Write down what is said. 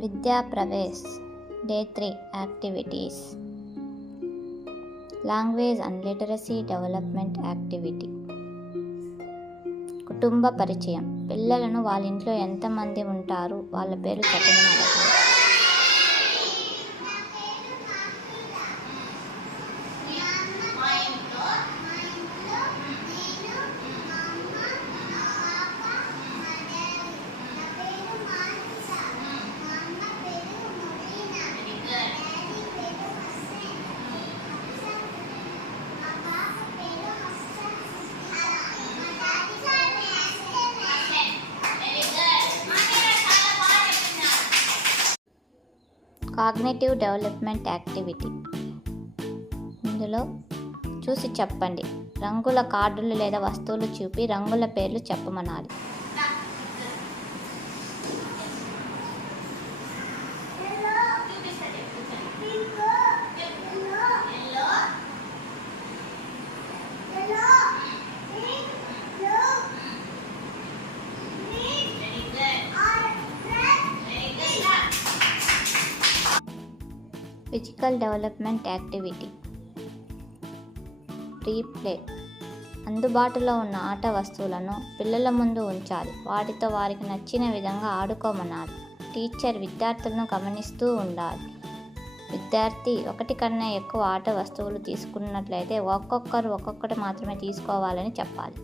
విద్యా Pravesh day 3 activities. Language and literacy development activity. కుటుంబ పరిచయం. పిల్లలను వాళ్ళ ఇంట్లో ఎంతమంది ఉంటారు వాళ్ళ పేర్లు చెప్పమని అడగాలి. Cognitive development activity. ఇందులో చూసి చెప్పండి. రంగుల కార్డులు లేదా వస్తువులు చూపి రంగుల పేర్లు చెప్పమనాలి. Physical development activity. రీప్లే. అందుబాటులో ఉన్న ఆట వస్తువులను పిల్లల ముందు ఉంచాలి. వాటితో వారికి నచ్చిన విధంగా ఆడుకోమనాలి. టీచర్ విద్యార్థులను గమనిస్తూ ఉండాలి. విద్యార్థి ఒకటి కన్నా ఎక్కువ ఆట వస్తువులు తీసుకున్నట్లయితే ఒక్కొక్కరు ఒక్కొక్కటి మాత్రమే తీసుకోవాలని చెప్పాలి.